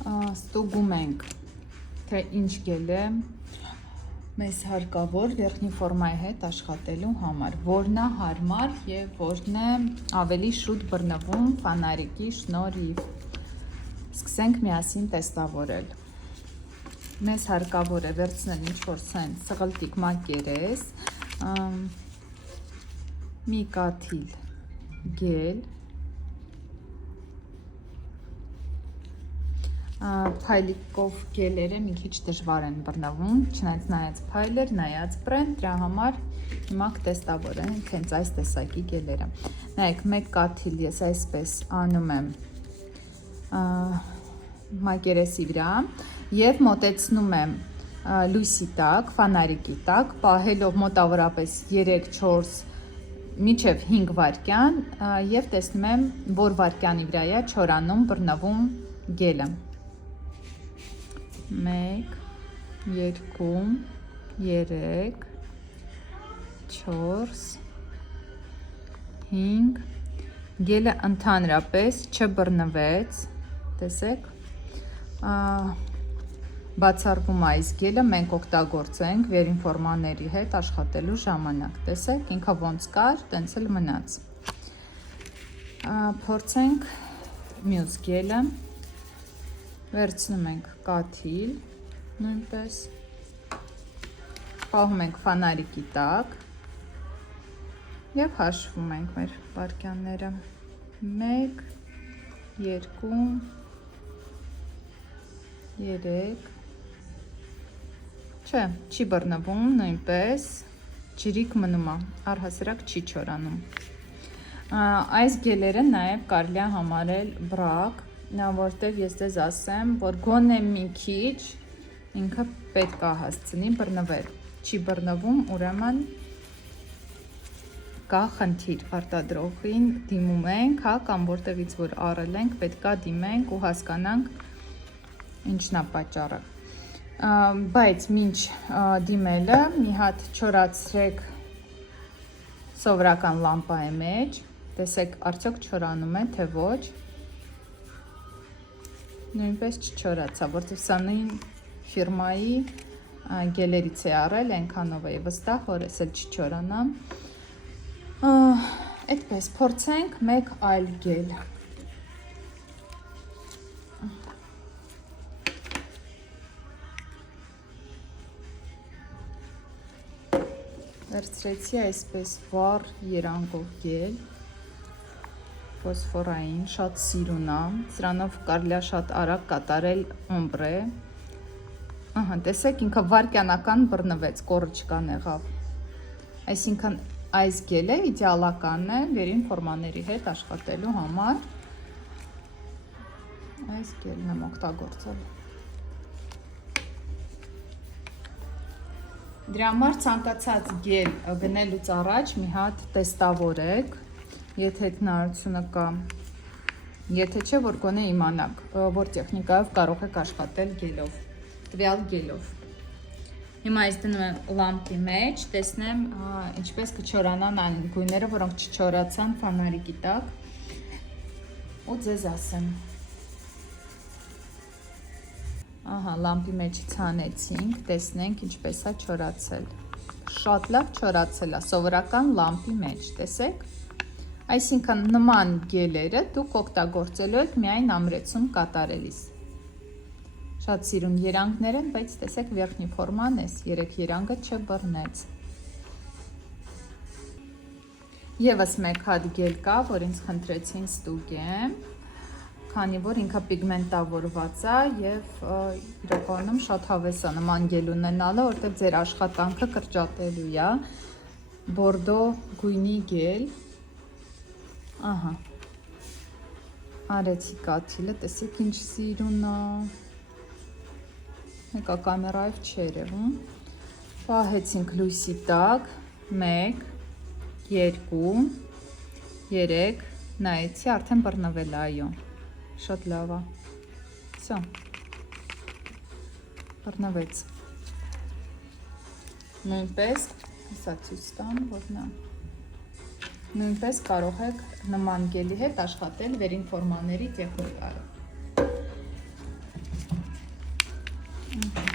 Ստուգում ենք, թե ինչ գել է մեզ հարկավոր վերջնի ֆորմայի հետ աշխատելու համար, որն է հարմար եւ որն է ավելի շուտ բռնվում ֆանարիկի շնորհիվ։ Սկսենք միասին տեստավորել։ Մեզ հարկավոր է վերցնել ինչ-որ սենց սղլտիկ մակերես, մի կաթիլ գել, փայլիկով գելերը մի քիչ դժվար են բռնվում, չնայած նայած փայլեր, նայած բրենդ, դրա համար հիմա կտեստավորենք հենց այս տեսակի գելերը։ Նայեք, մեկ կաթիլ ես այսպես անում եմ մակերեսի վրա եւ մոտեցնում եմ լույսի տակ, ֆանարիկի տակ, պահելով մոտավորապես 3-4 մինչև 5 վայրկյան եւ տեսնում եմ, որ վայրկյանի վրա է չորանում, բռնվում գելը։ 1 2 3 4 5 գելը ընդհանրապես չբռնվեց, տեսեք, բացառվում այս գելը մենք օգտագործենք վերինֆորմաների հետ աշխատելու ժամանակ, տեսեք, ինքը ոնց կար, տենց էլ մնաց։ Փորձենք մյուս գելը, վերցնում ենք կաթիլ, նույնպես, պահում ենք ֆանարիկի տակ և հաշվում ենք մեր վայրկյանները, 1, 2, 3, չէ, չի բռնվում, նույնպես, ջրիկ մնում է, առհասարակ չի չորանում։ Այս գելերը նաև կարելի է համարել բրակ, որտեղ ես ձեզ ասեմ, որ գոնե մի քիչ ինքը պետք է հասցնի բռնվել, չի բռնվում, ուրեմն կա խնդիր, արտադրողին դիմում ենք, կամ որտեղից որ առել ենք, պետք է դիմենք ու հասկանանք ինչն է պատճառը։ Բայց մինչ դիմելը մի հատ չորացրեք սովորական լամպայի մեջ, տեսեք արդյոք չորանում է, թե ոչ, նույնպես չչորացա, որտեղ սա նույն ֆիրմայի գելերից է առել, այնքանով է վստահ, որ ես էլ չչորանա։ Այդպես փորձենք մեկ այլ գել։ Վերցրեցի այսպես վառ երանգով գել, ֆոսֆորային, շատ սիրուն է, սրանով կարելի է շատ արագ կատարել օմբրե։ Տեսեք, ինքը վայրկյանական բռնվեց, կոռոչկան եղավ։ Այսինքն այս գելը իդեալականն է վերին ֆորմաների հետ աշխատելու համար։ Այս գելն եմ օգտագործել։ Դրա համար ցանկացած գել գնելուց առաջ մի հատ տեստավորեք, եթե հնարավորությունը կա, եթե չէ, որ գոնե իմանաք, որ տեխնիկայով կարող եք աշխատել գելով, տվյալ գելով։ Հիմա ես դնում եմ լամպի մեջ, տեսնեմ ինչպես կչորանան այն գույները, որոնք չչորացան ֆանարիկի տակ ու ձեզ ասեմ։ Լամպի մեջից հանեցինք, տեսնենք ինչպես է չորացել։ Շատ լավ չորացել է, սովորական լամպի մեջ, տեսեք։ Այսինքն նման գելերը դուք օգտագործելու եք միայն ամրեցում կատարելիս։ Շատ սիրուն երանգներ են, բայց տեսեք վերջնի ֆորման էս, 3 երանգը չբռնեց։ Եվս մեկ հատ գել կա, որ ինձ խնդրեցին ստուգեմ, քանի որ ինքը պիգմենտավորված է եւ իրականում շատ հավես է նման գել ունենալը, որտեղ ձեր աշխատանքը կրճատելու է։ Բորդո գույնի գել։ Արեցի կաթիլը, տեսեք ինչ սիրուն է։ Մեկա կամերայով չի երևում։ Պահեցինք լույսի տակ, 1, 2, 3, նայեցի, արդեն բռնվել է, այո, շատ լավ է, սա, բռնվեց, նույնպես, հեսա ցույց տամ, որ նա, նույնպես կարող եք նման գելի հետ աշխատել վերին ֆորմաների տեխնիկայով։ Ահա։